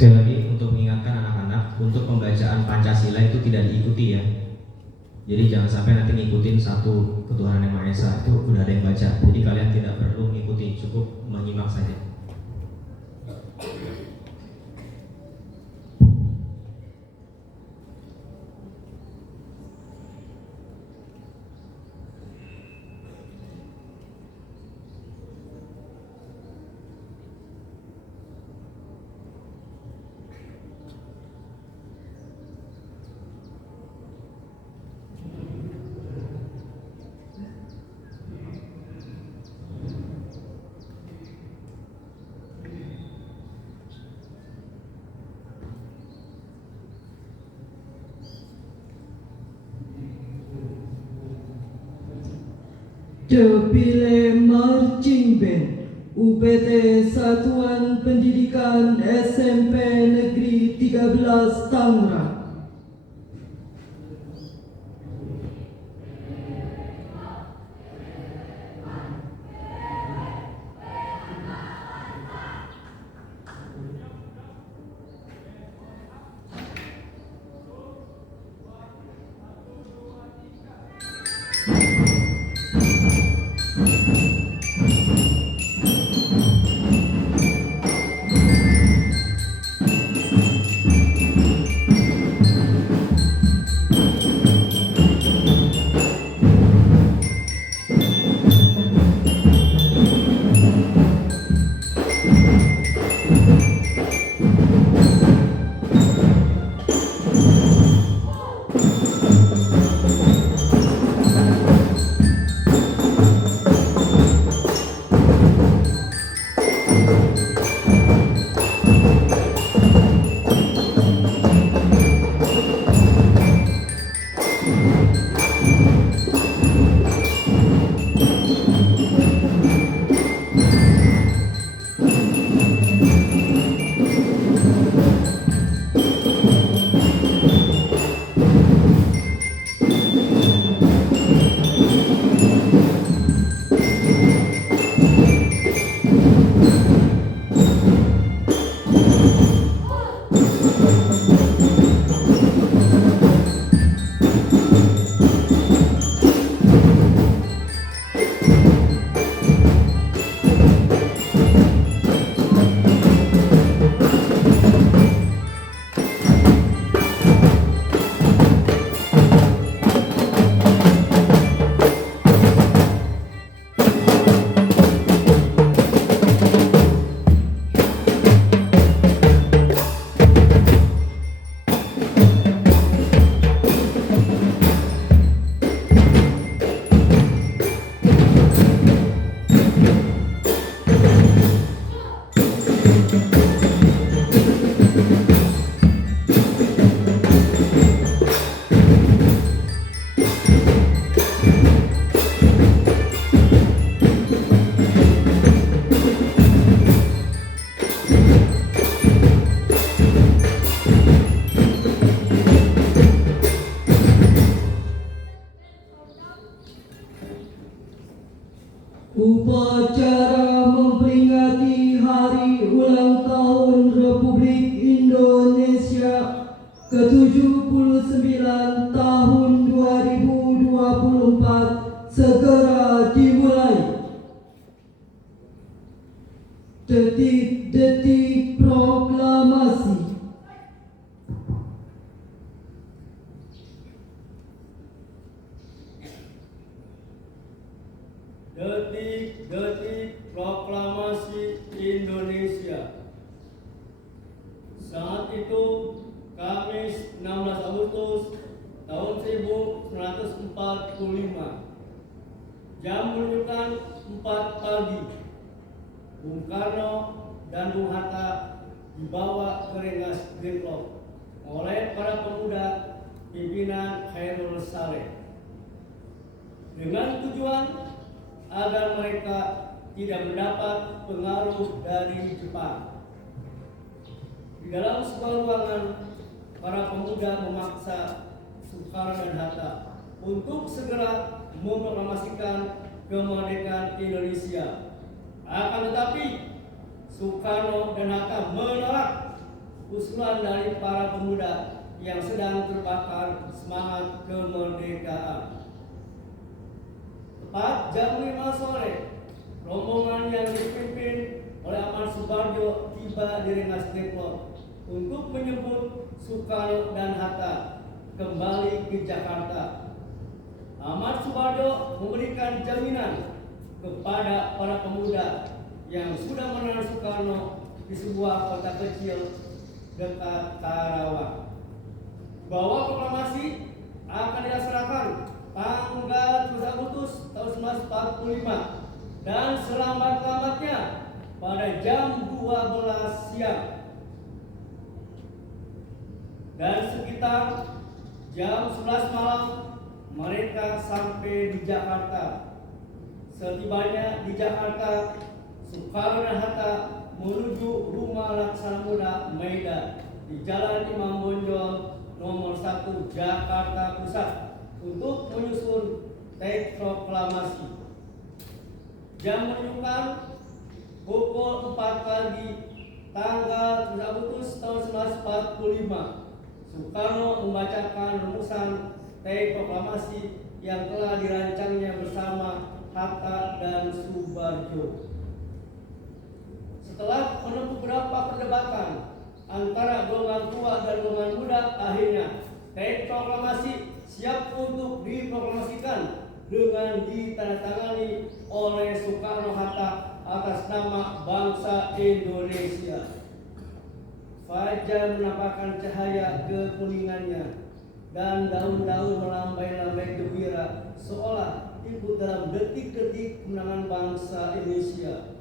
Sekali lagi untuk mengingatkan anak-anak, untuk pembacaan Pancasila itu tidak diikuti ya. Jadi jangan sampai nanti ngikutin satu ketuhanan yang Maha Esa, itu udah ada yang baca. Jadi kalian tidak perlu mengikuti, cukup menyimak saja. Defile Marching Band UPT Satuan Pendidikan SMP Negeri 13 Tangerang. Upacara memperingati Hari Ulang Tahun Republik Indonesia ke-79 tahun 2024 segera dimulai. Detik-detik proklamasi. Detik-detik proklamasi Indonesia. Saat itu, Kamis 16 Agustus tahun 1945, jam menunjukkan 4 pagi, Bung Karno dan Bung Hatta dibawa ke Rengas Dengklok oleh para pemuda pimpinan Khairul Saleh dengan tujuan agar mereka tidak mendapat pengaruh dari Jepang. Di dalam sebuah ruangan, para pemuda memaksa Soekarno dan Hatta untuk segera memproklamasikan kemerdekaan Indonesia. Akan tetapi, Soekarno dan Hatta menolak usulan dari para pemuda yang sedang terbakar semangat kemerdekaan. Tepat jam 5 sore, rombongan yang dipimpin oleh Ahmad Subarjo tiba di Rengas Depok untuk menyebut Soekarno dan Hatta kembali ke Jakarta. Ahmad Subarjo memberikan jaminan kepada para pemuda yang sudah mengenal Soekarno di sebuah kota kecil dekat Karawang bahwa proklamasi akan dilaksanakan tanggal 3 Agustus tahun 1945 dan selambat-lambatnya pada jam 12 siang. Dan sekitar jam 11 malam mereka sampai di Jakarta. Setibanya di Jakarta, Soekarno dan Hatta menuju rumah Laksana Muda Maida di Jalan Imam Bonjol nomor 1 Jakarta Pusat untuk menyusun teks proklamasi. Jam menunjukkan pukul 4 pagi tanggal 3 Agustus tahun 1945. Soekarno membacakan rumusan teks proklamasi yang telah dirancangnya bersama Hatta dan Subarjo. Setelah menempuh beberapa perdebatan antara golongan tua dan golongan muda, akhirnya teks proklamasi siap untuk diproklamasikan dengan ditandatangani oleh Soekarno-Hatta atas nama bangsa Indonesia. Fajar menampakkan cahaya kekuningannya dan daun-daun melambai-lambai gembira seolah ikut dalam detik-detik kemenangan bangsa Indonesia.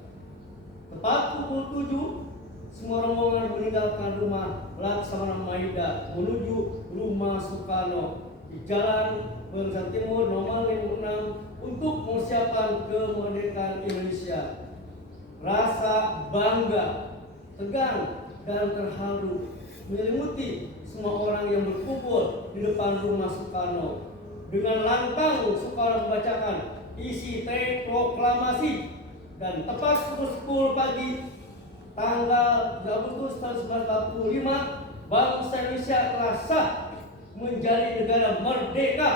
Tepat pukul 7, semua rombongan meninggalkan rumah Laksana Maida menuju rumah Soekarno di Jalan Pegangsaan Timur nomor 56 untuk mempersiapkan kemerdekaan Indonesia. Rasa bangga, tegang, dan terharu menyelimuti semua orang yang berkumpul di depan rumah Soekarno. Dengan lantang Soekarno membacakan isi teks proklamasi dan tepat pukul 10 pagi tanggal 3 Agustus tahun 1945 bangsa Indonesia telah sah menjadi negara merdeka.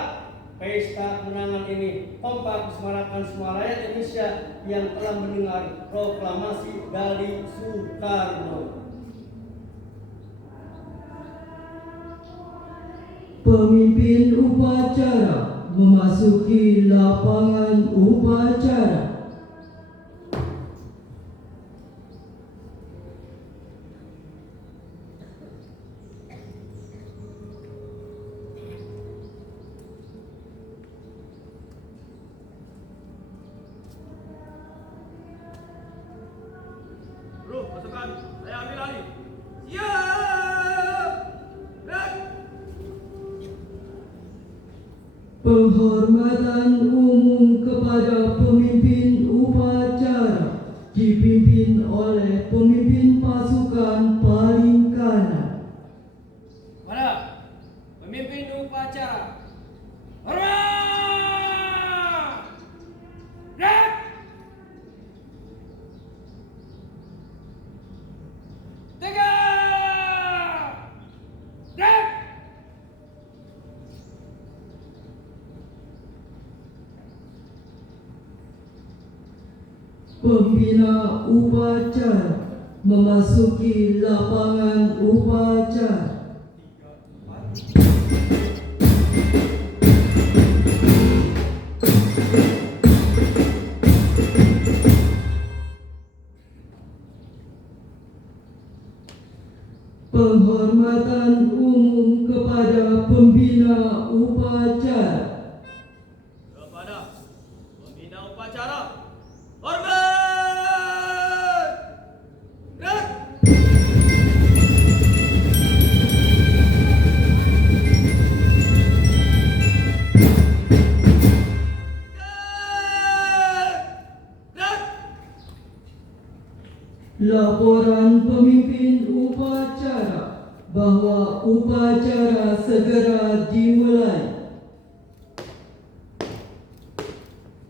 Pesta kemenangan ini kompak disemarakan semua rakyat Indonesia yang telah mendengar proklamasi dari Soekarno. Pemimpin upacara memasuki lapangan upacara. Bro, pasukan, saya ambil alih. Siap! Gerak! Penghormatan umum kepada pemimpin upacara dipimpin oleh pemimpin pasukan paling kanan. Pada pemimpin upacara. Hormat! Gerak! Tegak! Gerak! Pembina upacara memasuki lapangan upacara. Penghormatan umum kepada pembina upacara. Kepada pembina upacara. Hormat! Gerak! Gerak! Laporan pemimpin upacara bahwa upacara segera dimulai.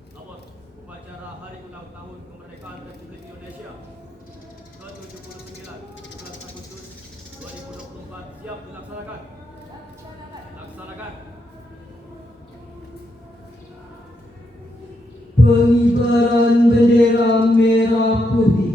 Lapor upacara Hari Ulang Tahun Kemerdekaan Republik Indonesia ke-79 17 Agustus 2045 Siap dilaksanakan. Laksanakan. Pengibaran bendera merah putih.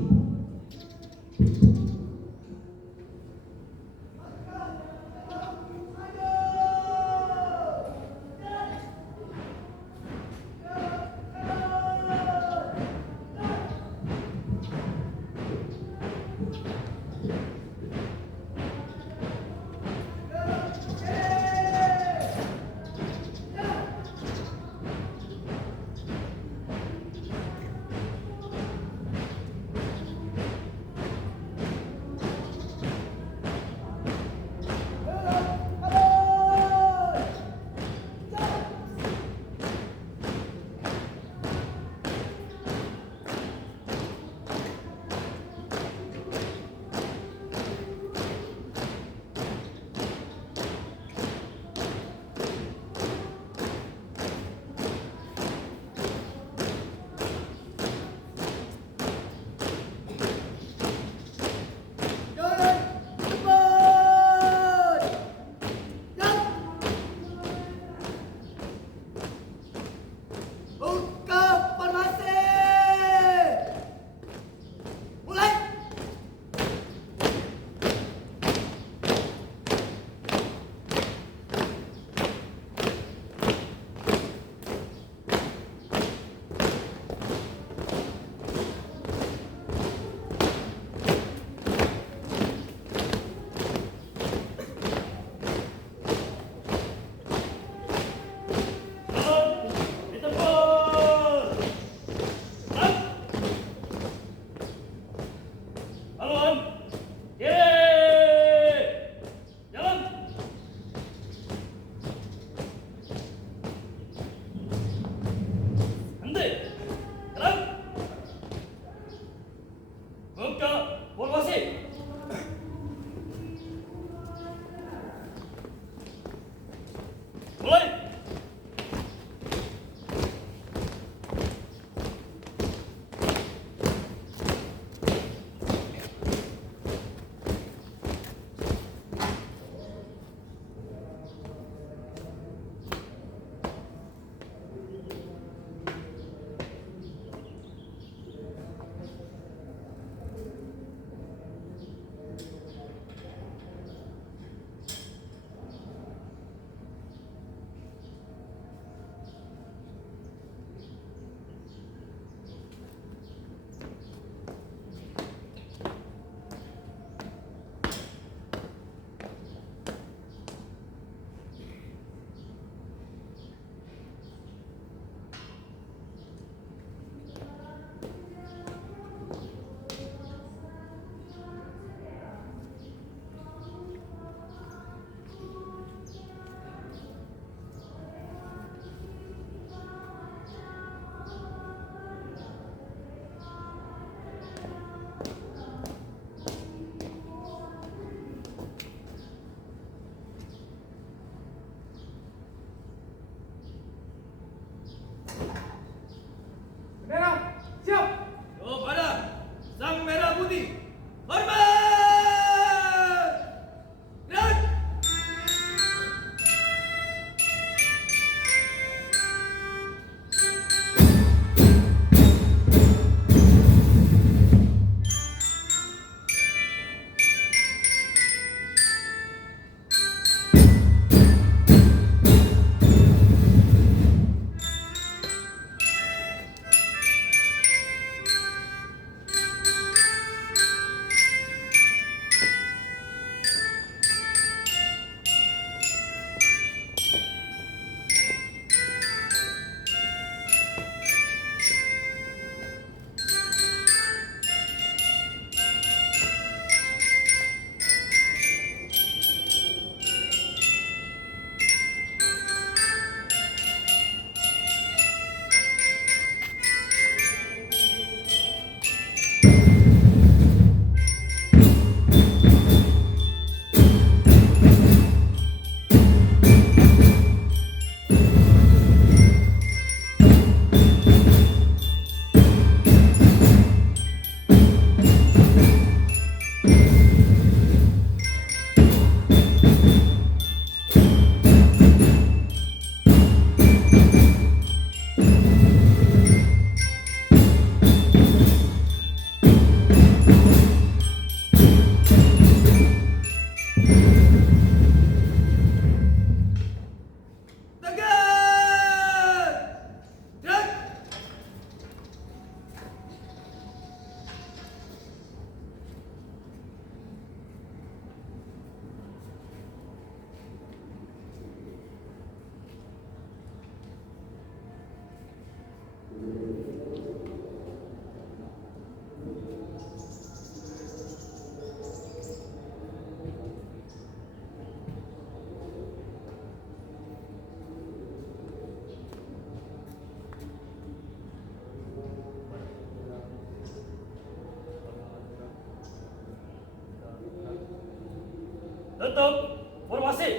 Bentuk formasi.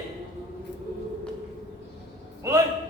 Mulai.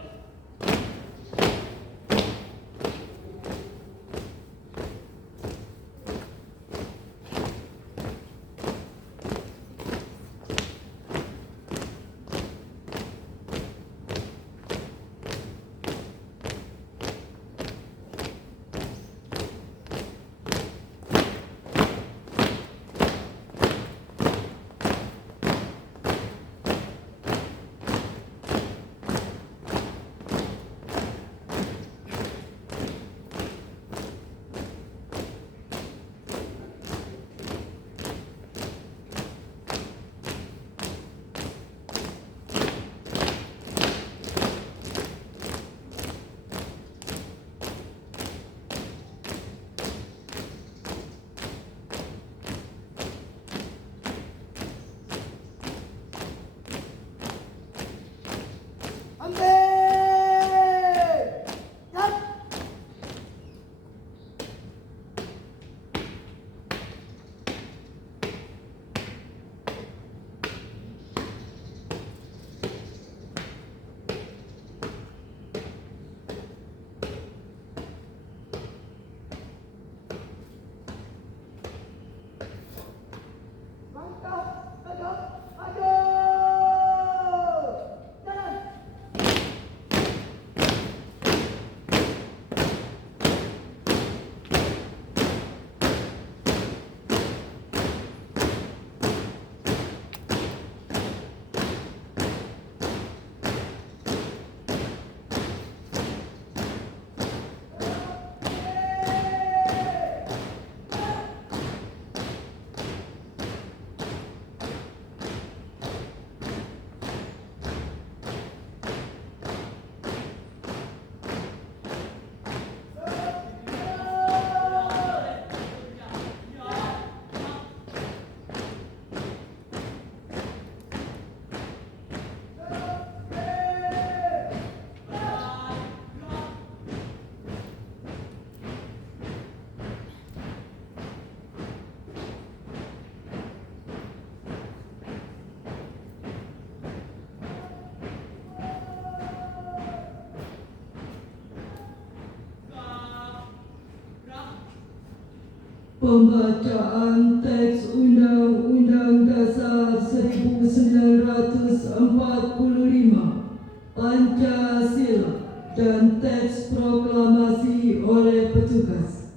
Pembacaan teks Undang-Undang Dasar 1945, Pancasila, dan teks proklamasi oleh petugas.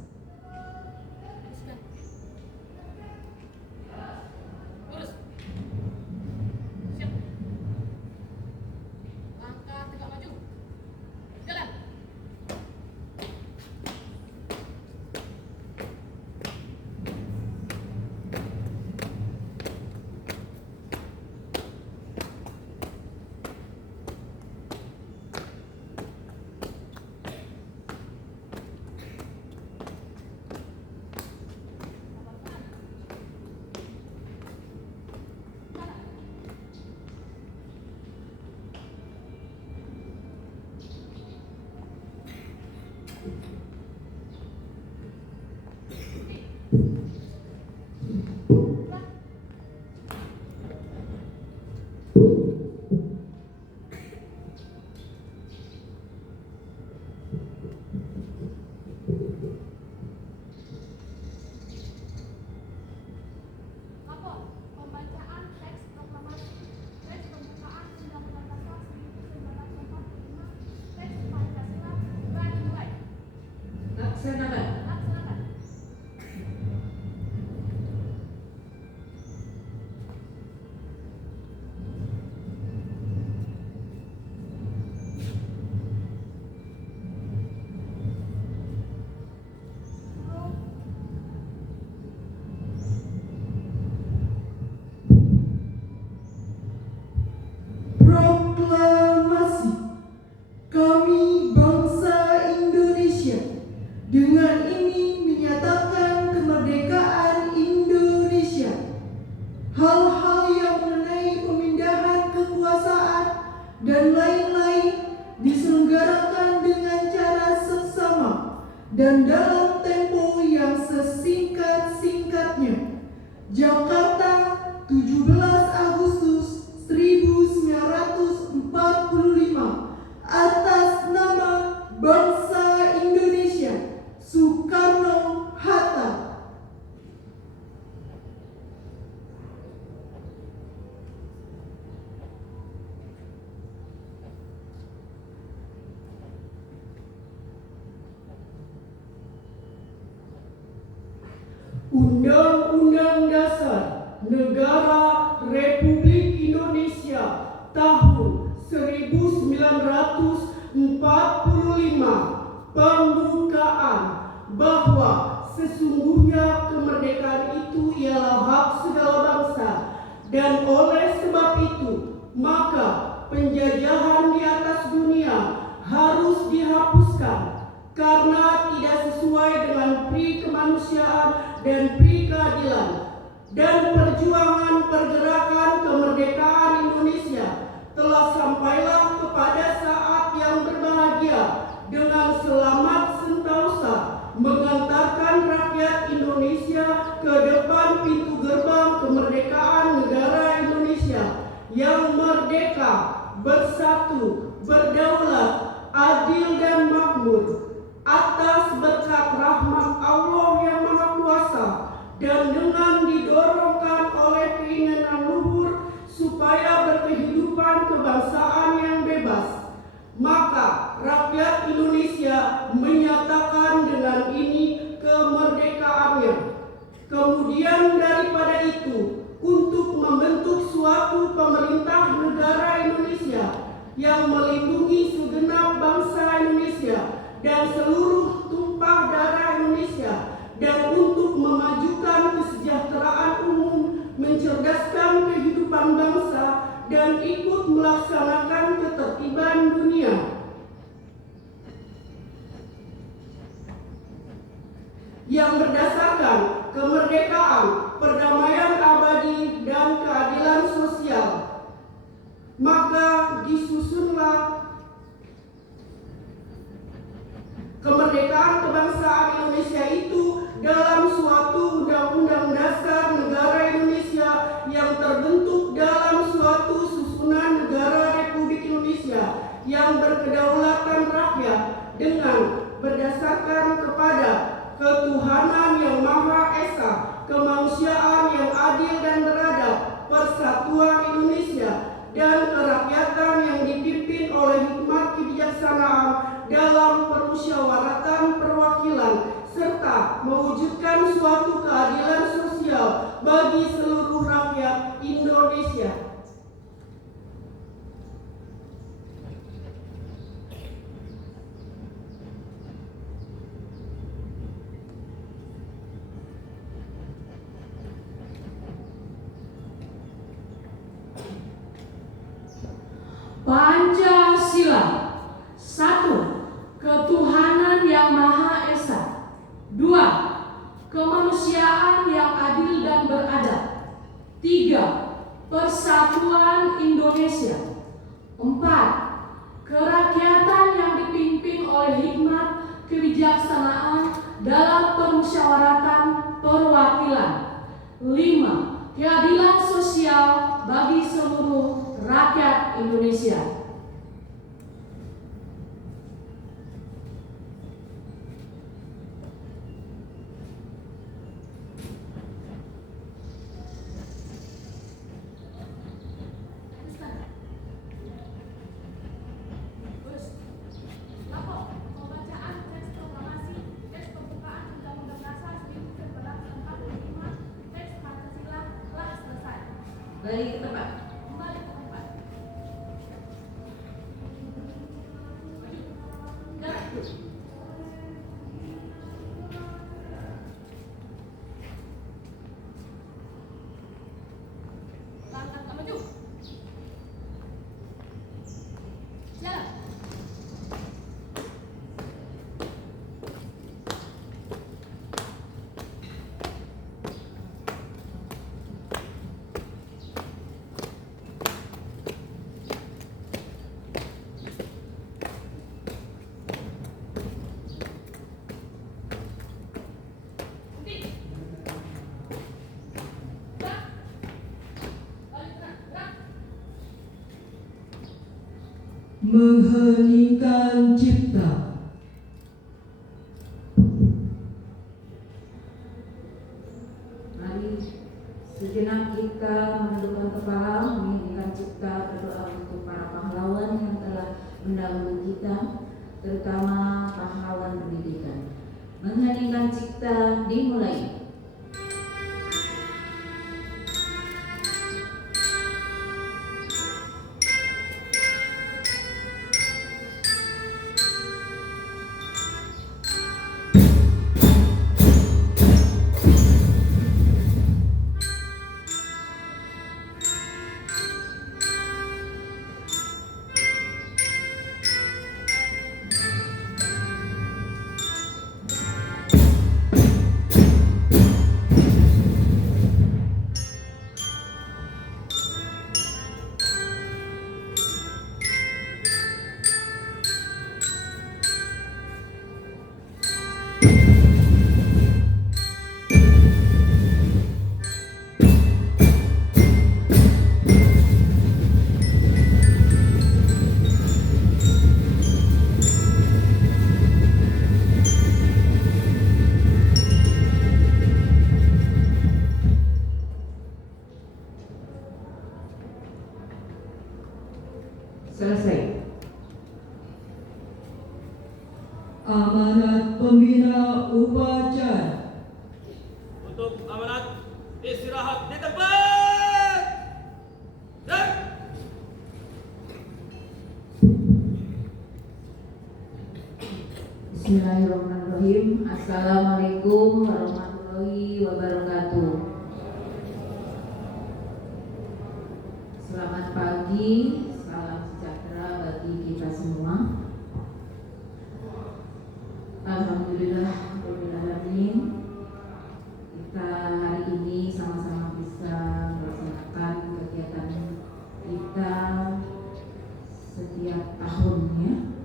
Lurus. Siap. Langkah tegak maju. Jalan. Lapor, pembacaan teks proklamasi, teks pembukaan Undang-Undang Dasar 1945, teks Pancasila, berani mulai. Laksanakan. Laksanakan. Proklamasi. Kami bangsa Indonesia dengan ini menyatakan kemerdekaan Indonesia. Hal-hal yang mengenai pemindahan kekuasaan dan lain-lain diselenggarakan dengan cara seksama dan dalam tempo yang sesingkat-singkatnya. Jakarta, 17 Agustus Undang-Undang Dasar Negara Republik Indonesia tahun 1945 pembukaan bahwa sesungguhnya kemerdekaan itu ialah hak segala bangsa, dan oleh sebab itu maka penjajahan di atas dunia harus dihapuskan karena tidak sesuai dengan pri kemanusiaan dan pri keadilan. Dan perjuangan pergerakan kemerdekaan Indonesia telah sampailah kepada saat yang berbahagia dengan selamat sentosa mengantarkan rakyat Indonesia ke depan pintu gerbang kemerdekaan negara Indonesia yang merdeka, bersatu, berdaulat, adil dan makmur atas berkat rahmat Allah yang Maha Kuasa, dan dengan didorongkan oleh keinginan luhur supaya berkehidupan kebangsaan yang bebas, maka rakyat Indonesia menyatakan dengan ini kemerdekaannya. Kemudian daripada itu, untuk membentuk suatu pemerintah negara Indonesia yang melindungi segenap bangsa Indonesia dan seluruh tumpah darah Indonesia, dan untuk memajukan kesejahteraan umum, mencerdaskan kehidupan bangsa, dan ikut melaksanakan ketertiban dunia. Yang berdasarkan kemerdekaan, perdamaian abadi, dan keadilan sosial, maka disusunlah kemerdekaan kebangsaan Indonesia itu dalam suatu undang-undang dasar negara Indonesia yang terbentuk dalam suatu susunan negara Republik Indonesia yang berkedaulatan rakyat dengan berdasarkan kepada ketuhanan yang Maha Esa, kemanusiaan yang adil dan beradab, persatuan Indonesia, dan kerakyatan yang dipimpin oleh hikmat kebijaksanaan dalam permusyawaratan perwakilan, serta mewujudkan suatu keadilan sosial bagi seluruh rakyat Indonesia. Pancasila. 1. Ketuhanan yang Maha Esa. 2. Kemanusiaan yang adil dan beradab. 3. Persatuan Indonesia. 4. Kerakyatan yang dipimpin oleh hikmat kebijaksanaan dalam permusyawaratan perwakilan. 5. Keadilan sosial bagi seluruh rakyat Indonesia. Lapor pembacaan teks proklamasi, teks pembukaan Undang-Undang Dasar 1945, teks Pancasila telah selesai. Balik ke tempat. Kembali ke tempat. Gerak. Langkah maju. Jalan. Berhenti. Gerak. Balik gerak. Gerak. Mengheningkan cipta. Mari sejenak kita menundukkan kepala, menginginkan cipta, berdoa untuk para pahlawan yang telah mendahului kita, terutama pahlawan pendidikan. Mengheningkan cipta dimulai. Amanat pembina upacara. Untuk amanat istirahat di tempat. Dan Bismillahirrahmanirrahim. Assalamualaikum warahmatullahi wabarakatuh. Selamat pagi, salam sejahtera bagi kita semua. Alhamdulillah rabbil alamin. Kita hari ini sama-sama bisa melaksanakan kegiatan kita setiap tahunnya.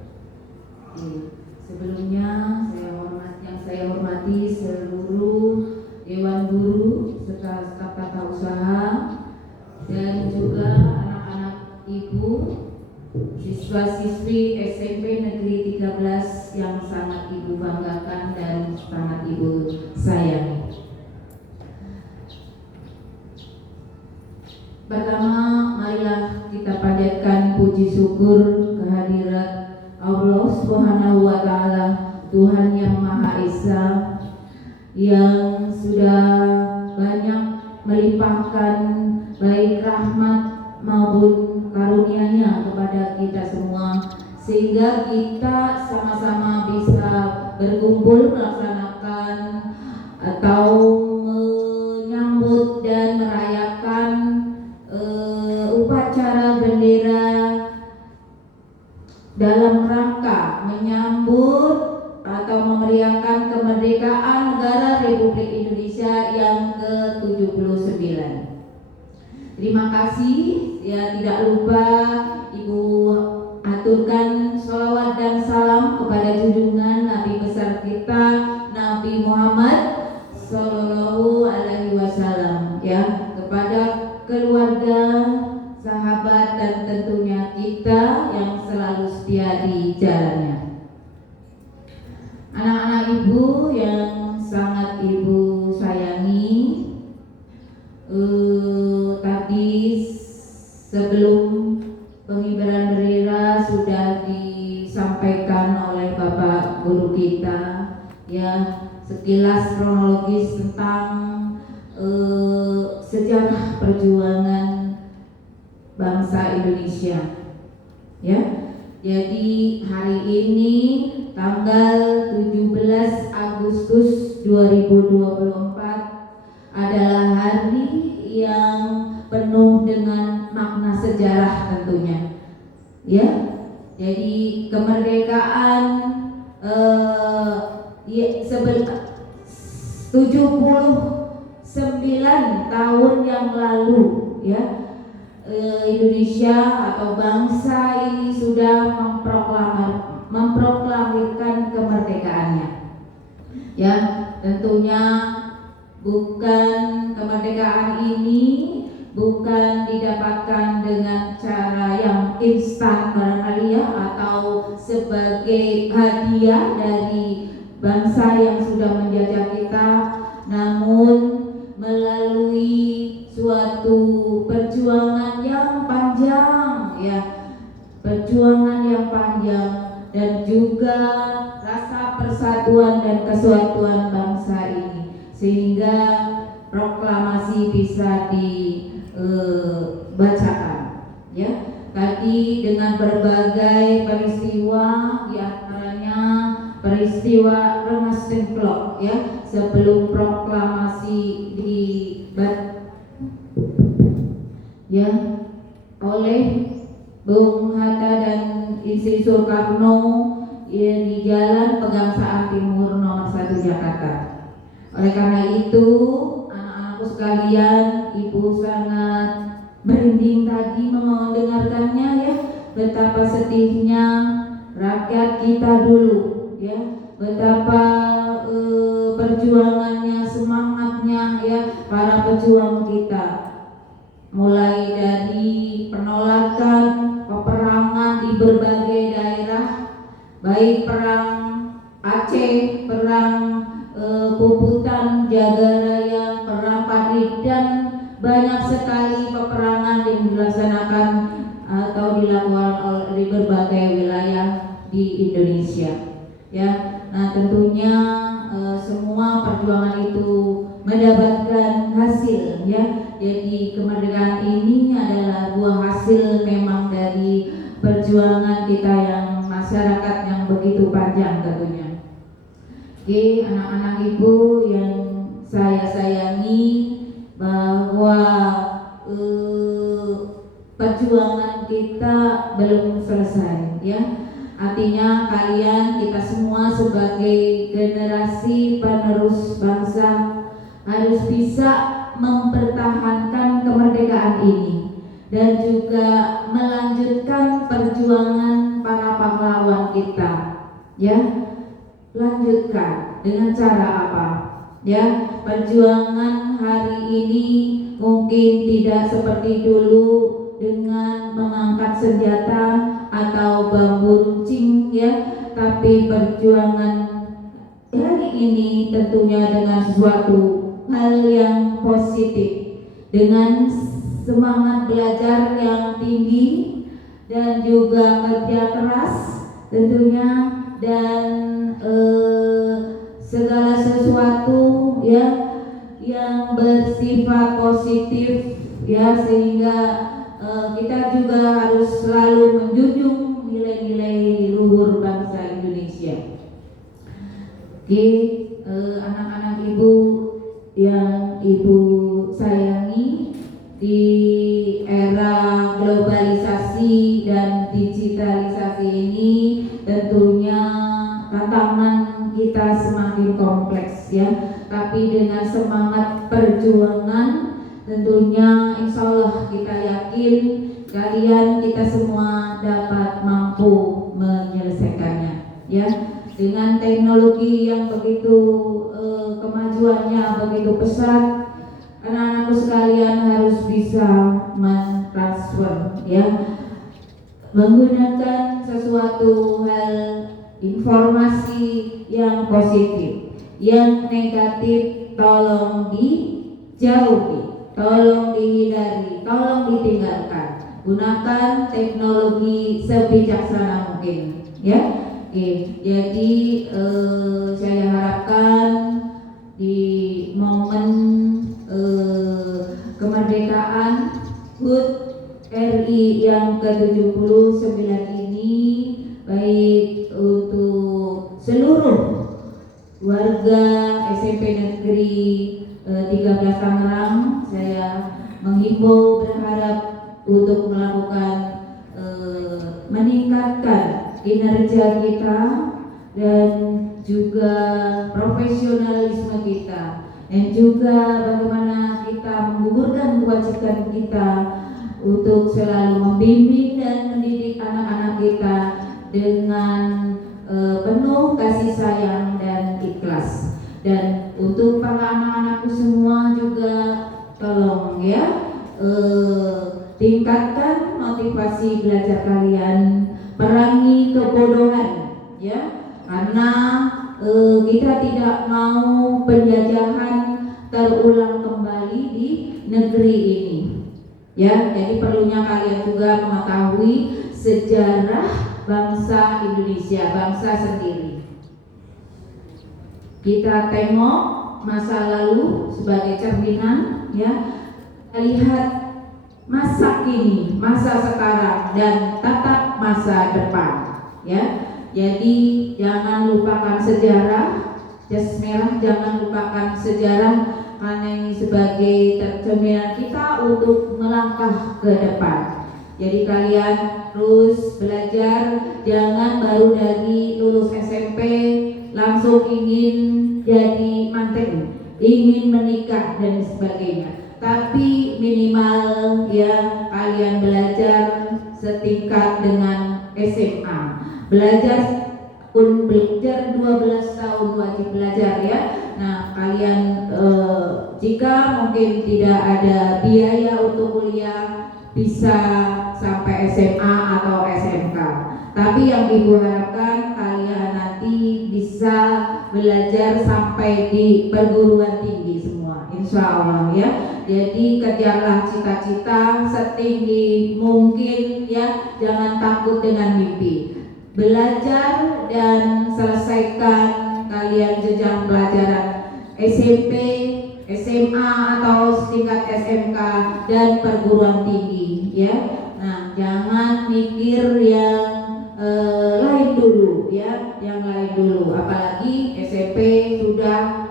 Sebelumnya saya hormati seluruh Dewan Guru serta staf tata usaha dan juga anak-anak ibu siswa-siswi SMP Negeri 13 yang sangat ibu banggakan dan sangat ibu sayangi. Pertama, marilah kita panjatkan puji syukur kehadirat Allah Subhanahu wa Ta'ala, Tuhan yang Maha Esa, yang sudah banyak melimpahkan baik rahmat maupun karunia-Nya kepada kita semua, sehingga kita sama-sama bisa berkumpul melaksanakan atau menyambut dan merayakan upacara bendera dalam rangka menyambut atau memeriahkan kemerdekaan negara Republik Indonesia yang ke-79. Terima kasih, ya tidak lupa Ibu aturkan sholawat dan salam kepada junjungan Nabi besar kita Nabi Muhammad Sallallahu Alaihi Wasallam, ya, kepada keluarga, sahabat dan tentunya kita yang selalu setia di jalannya. Anak-anak ibu yang sangat ibu sayangi, tadi sebelum pengibaran bendera sudah disampaikan oleh Bapak Guru kita, ya, sekilas kronologis tentang sejarah perjuangan bangsa Indonesia, ya. Jadi hari ini tanggal 17 Agustus 2024 adalah hari yang penuh dengan makna sejarah tentunya, ya. Jadi kemerdekaan 79 tahun yang lalu, ya, Indonesia atau bangsa ini sudah memproklamirkan kemerdekaannya, ya. Tentunya bukan kemerdekaan ini bukan didapatkan dengan cara yang instan barangkali, ya, atau sebagai hadiah dari bangsa yang sudah menjajah kita, namun melalui suatu perjuangan yang panjang, ya, perjuangan yang panjang dan juga rasa persatuan dan kesatuan bangsa ini, sehingga proklamasi bisa dibacakan, ya. Tadi dengan berbagai peristiwa, diantaranya peristiwa Rengas Dengklok, ya, sebelum proklamasi ya, oleh Bung Hatta dan Insinyur Soekarno, ya, di Jalan Pegangsaan Timur nomor 1 Jakarta. Oleh karena itu, anak-anakku sekalian, ibu sangat merinding tadi mendengarkannya, ya, betapa sedihnya rakyat kita dulu, ya, betapa perjuangannya, semangatnya, ya, para pejuang kita, mulai dari penolakan peperangan di berbagai daerah, baik perang Aceh, perang Puputan, Jagaraya, perang Padri, dan banyak sekali peperangan yang dilaksanakan atau dilakukan di berbagai wilayah di Indonesia. ya. Nah tentunya semua perjuangan itu mendapatkan hasil, ya. Jadi kemerdekaan ini adalah buah hasil memang dari perjuangan kita yang masyarakat yang begitu panjang tentunya. Oke, anak-anak ibu yang saya sayangi, bahwa perjuangan kita belum selesai, ya. Artinya kalian, kita semua sebagai generasi penerus bangsa harus bisa mempertahankan kemerdekaan ini dan juga melanjutkan perjuangan para pahlawan kita, ya. Lanjutkan dengan cara apa? Ya, perjuangan hari ini mungkin tidak seperti dulu dengan mengangkat senjata atau bambu runcing, ya, tapi perjuangan hari ini tentunya dengan sesuatu hal yang positif, dengan semangat belajar yang tinggi dan juga kerja keras tentunya, dan segala sesuatu, ya, yang bersifat positif, ya, sehingga kita juga harus selalu menjunjung nilai-nilai luhur bangsa Indonesia. Oke, anak-anak ibu yang ibu sayangi, di era globalisasi dan digitalisasi ini tentunya tantangan kita semakin kompleks, ya. Tapi dengan semangat perjuangan tentunya insya Allah kita yakin kalian, kita semua dapat mampu menyelesaikannya, ya. Dengan teknologi yang begitu kemajuannya begitu pesat, anak-anakku sekalian harus bisa mentransfer, ya, menggunakan sesuatu hal informasi yang positif. Yang negatif tolong dijauhi, tolong dihindari, tolong ditinggalkan. Gunakan teknologi sebijaksana mungkin, ya. Oke, jadi saya harapkan di momen kemerdekaan HUT RI yang ke-79 ini, baik untuk seluruh warga SMP Negeri 13 Tangerang, saya menghimbau, berharap untuk melakukan meningkatkan kinerja kita dan juga profesionalisme kita, dan juga bagaimana kita menggugurkan kewajiban kita untuk selalu membimbing dan mendidik anak-anak kita dengan penuh kasih sayang dan ikhlas. Dan untuk para anak-anakku semua juga tolong, ya, tingkatkan motivasi belajar kalian, perangi kebodohan, ya, karena kita tidak mau penjajahan terulang kembali di negeri ini, ya. Jadi perlunya kalian juga mengetahui sejarah bangsa Indonesia, bangsa sendiri. Kita tengok masa lalu sebagai cerminan, ya. Lihat masa kini, masa sekarang, dan tatap masa depan, ya. Jadi jangan lupakan sejarah, jas merah, jangan lupakan sejarah, karena ini sebagai cerminan kita untuk melangkah ke depan. Jadi kalian terus belajar, jangan baru dari lulus SMP langsung ingin jadi manten, ingin menikah dan sebagainya. Tapi minimal, ya, kalian belajar setingkat dengan SMA. Belajar pun belajar 12 tahun wajib belajar, ya. Nah, kalian jika mungkin tidak ada biaya untuk kuliah, bisa sampai SMA atau SMK. Tapi yang ibu harapkan kalian nanti bisa belajar sampai di perguruan tinggi semua, insya Allah, ya. Jadi kejarlah cita-cita setinggi mungkin, ya. Jangan takut dengan mimpi. belajar dan selesaikan kalian jenjang pelajaran SMP, SMA atau tingkat SMK dan perguruan tinggi ya. Nah, jangan mikir yang lain dulu ya, yang lain dulu. Apalagi SMP sudah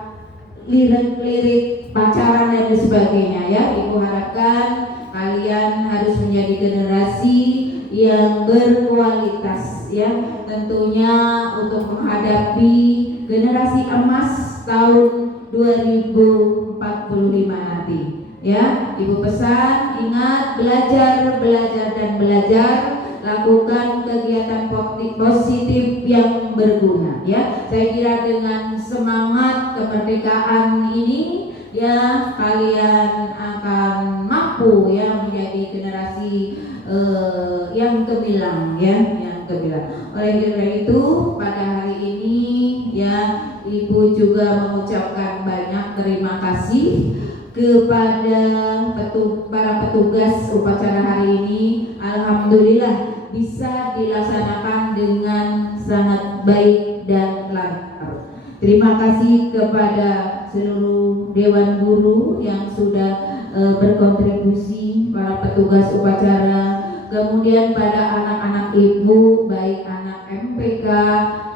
lirik-lirik pacaran dan sebagainya ya. Ibu harapkan kalian harus menjadi generasi yang berkualitas ya. Tentunya untuk menghadapi generasi emas tahun 2045 nanti ya. Ibu pesan, ingat belajar, belajar dan belajar. Lakukan kegiatan positif yang berguna ya. Saya kira dengan semangat kemerdekaan ini ya, kalian akan mampu ya menjadi generasi yang gemilang ya, yang gemilang. Oleh karena itu pada hari ini ya, Ibu juga mengucapkan banyak terima kasih kepada para petugas upacara hari ini. Alhamdulillah bisa dilaksanakan dengan sangat baik dan lancar. Terima kasih kepada seluruh Dewan Guru yang sudah berkontribusi, para petugas upacara, kemudian pada anak-anak ibu, baik anak MPK,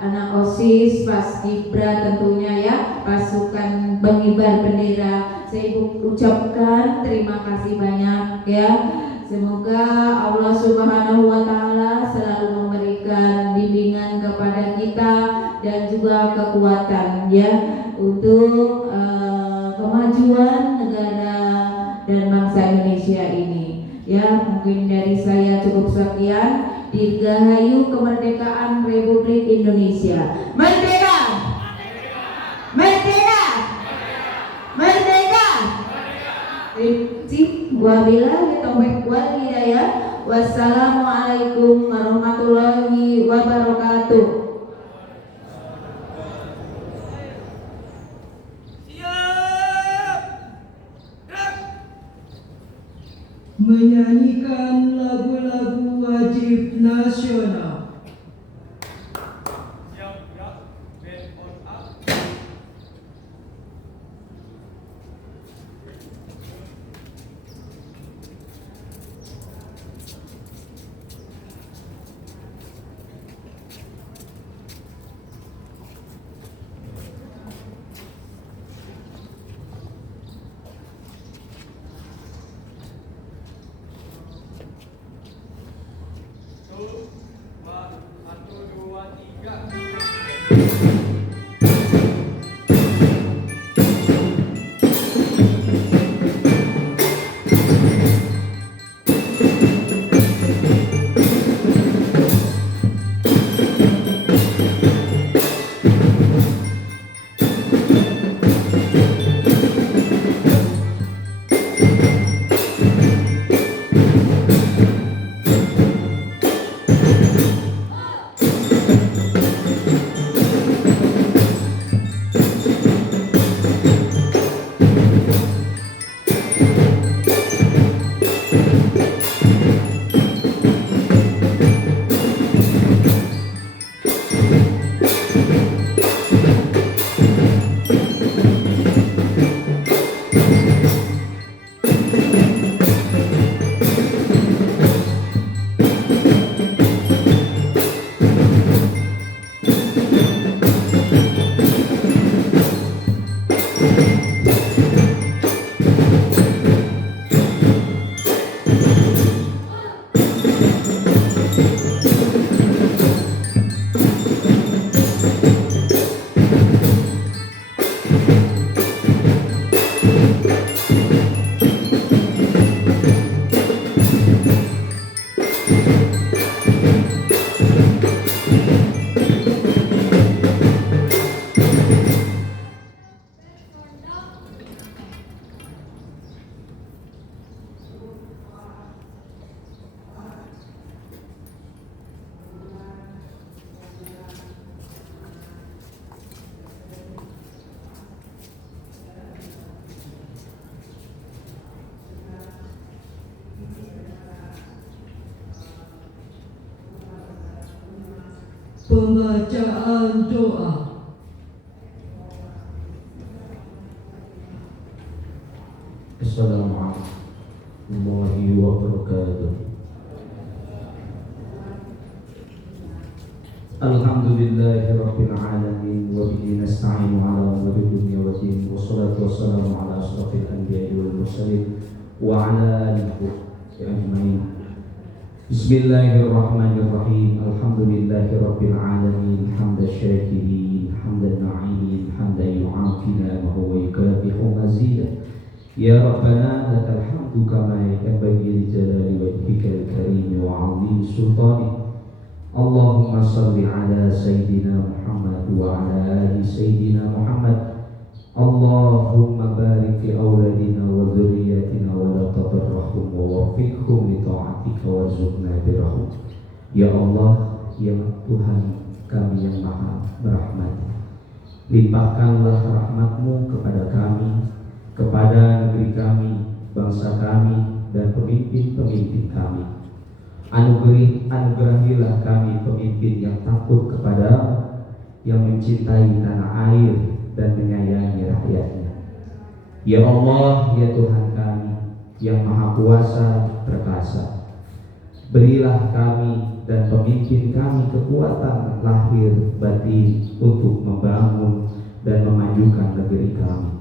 anak OSIS, Paskibra tentunya ya, pasukan pengibar bendera. Saya ucapkan terima kasih banyak ya. Semoga Allah Subhanahu wa Ta'ala selalu memberikan bimbingan kepada kita dan juga kekuatan ya untuk kemajuan negara dan bangsa Indonesia ini. Ya, mungkin dari saya cukup sekian. Dirgahayu kemerdekaan Republik Indonesia. Merdeka! Merdeka! Merdeka! Wabillahi taufiq wal hidayah. Wassalamualaikum warahmatullahi wabarakatuh. Siap. Gerak. Menyanyikan lagu-lagu wajib nasional. Siap, gerak. Band on up. Two, Pembacaan doa. Assalamualaikum warahmatullahi wabarakatuh. Alhamdulillahi rabbil alamin wa bihi nasta'inu ala umuri dunya wa din wassalatu wassalamu ala asrafil anbiya'i wal mursalin wa ala alihi ajmain. Bismillahirrahmanirrahim. Alhamdulillahi rabbil alamin hamdan syakirin hamdan na'imin hamdan yu'afina wa huwa yukafi'u mazidah. Ya Rabbana lakal hamdu kama yanbaghi li jalali wajhikal karim wa 'azimi sultanik. Allahumma salli ala Sayyidina Muhammad wa ala ali Sayyidina Muhammad. Allahumma barik fi awladina wa dhurriyyatina wa la tadarrahum wa waffiqhum li ta'atika warzuqna birahum. Ya Allah, ya Tuhan kami yang maha merahmati, limpahkanlah rahmat-Mu kepada kami, kepada negeri kami, bangsa kami, dan pemimpin-pemimpin kami. Anugerahilah kami pemimpin yang takut kepada-Mu, yang mencintai tanah air dan menyayangi rakyatnya. Ya Allah, ya Tuhan kami yang maha kuasa perkasa, berilah kami dan pemimpin kami kekuatan lahir batin untuk membangun dan memajukan negeri kami.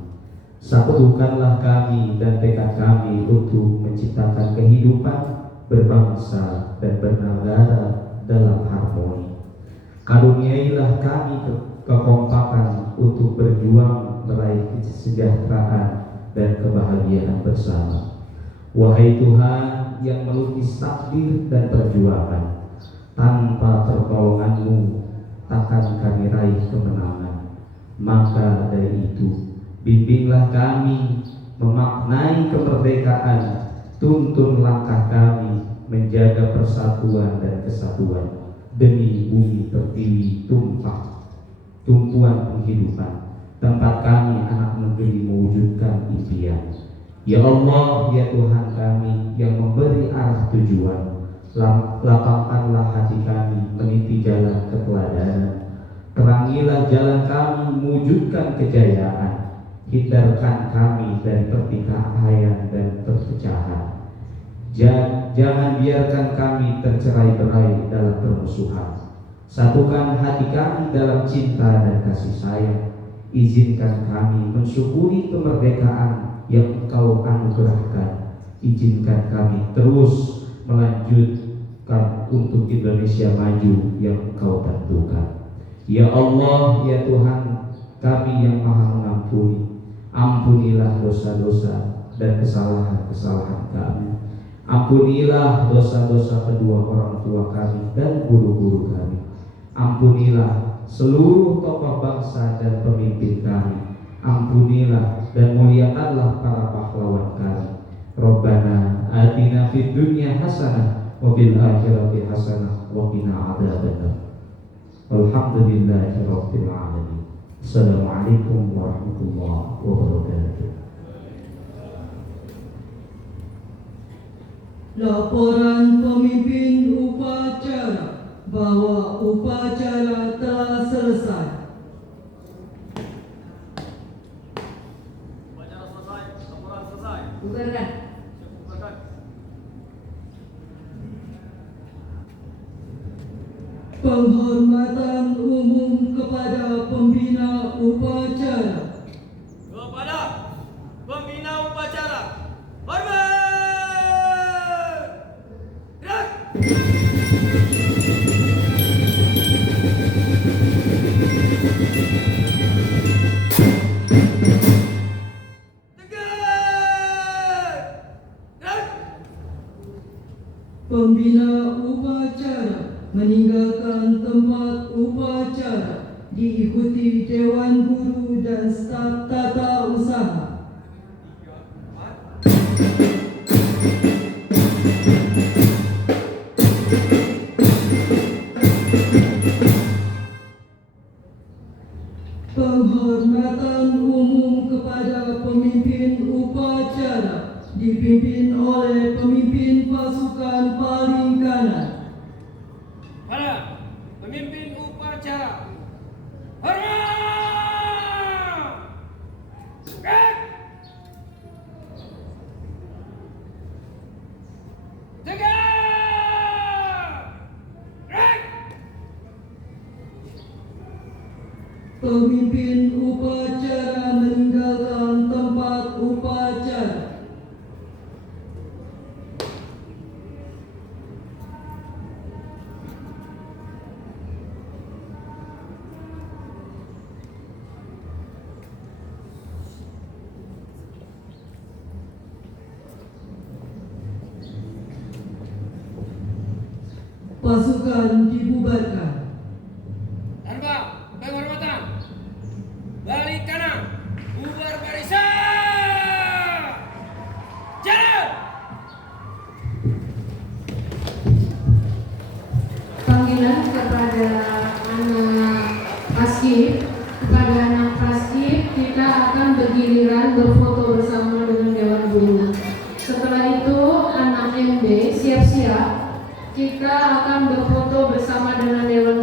Satukanlah kami dan tekad kami untuk menciptakan kehidupan berbangsa dan bernegara dalam harmoni. Karuniailah kami kekompakan untuk berjuang meraih kesejahteraan dan kebahagiaan bersama. Wahai Tuhan yang melukis takdir dan perjuangan, tanpa pertolongan-Mu takkan kami raih kemenangan. Maka dari itu, bimbinglah kami memaknai kemerdekaan, tuntun langkah kami menjaga persatuan dan kesatuan demi bumi pertiwi tumpah, tumpuan penghidupan, tempat kami anak negeri mewujudkan impian. Ya Allah, ya Tuhan kami yang memberi arah tujuan, lapangkanlah hati kami meniti jalan keteladanan, terangilah jalan kami mewujudkan kejayaan, hindarkan kami dari pertikaian dan perpecahan. Jangan biarkan kami tercerai-berai dalam permusuhan. Satukan hati kami dalam cinta dan kasih sayang. Izinkan kami mensyukuri kemerdekaan yang Engkau anugerahkan. Izinkan kami terus melanjutkan untuk Indonesia maju yang Engkau tentukan. Ya Allah, ya Tuhan kami yang maha mengampuni, ampunilah dosa-dosa dan kesalahan-kesalahan kami. Ampunilah dosa-dosa kedua orang tua kami dan guru-guru kami. Ampunilah seluruh tokoh bangsa dan pemimpin kami. Ampunilah dan muliakanlah para pahlawan kami. Rabbana atina fid dunya hasanah wa fil akhirati hasanah wa qina adzabannar. Alhamdulillahirabbil alamin. Assalamualaikum warahmatullahi wabarakatuh. Laporan pemimpin upacara bahwa upacara telah selesai. Upacara selesai, laporan selesai. Bubarkan. Bubarkan. Penghormatan umum kepada pembina upacara. Kepada pembina upacara, hormat! Gerak! Tegak! Gerak! Pembina upacara meninggalkan tempat upacara diikuti Dewan Guru dan staf tata usaha. Penghormatan umum kepada pemimpin upacara dipimpin oleh pemimpin pasukan paling kanan. Para pemimpin upacara upacara. Hormat! Gerak! Tegak! Gerak! Pemimpin upacara meninggalkan tempat upacara. Pasukan dibubarkan. Tanpa penghormatan. Balik kanan. Bubar barisan. Jalan. Panggilan kepada anak paskib, kita akan bergiliran berfoto bersama dengan Dewan Guru. Setelah itu anak MB siap-siap, kita akan berfoto bersama dengan Dewan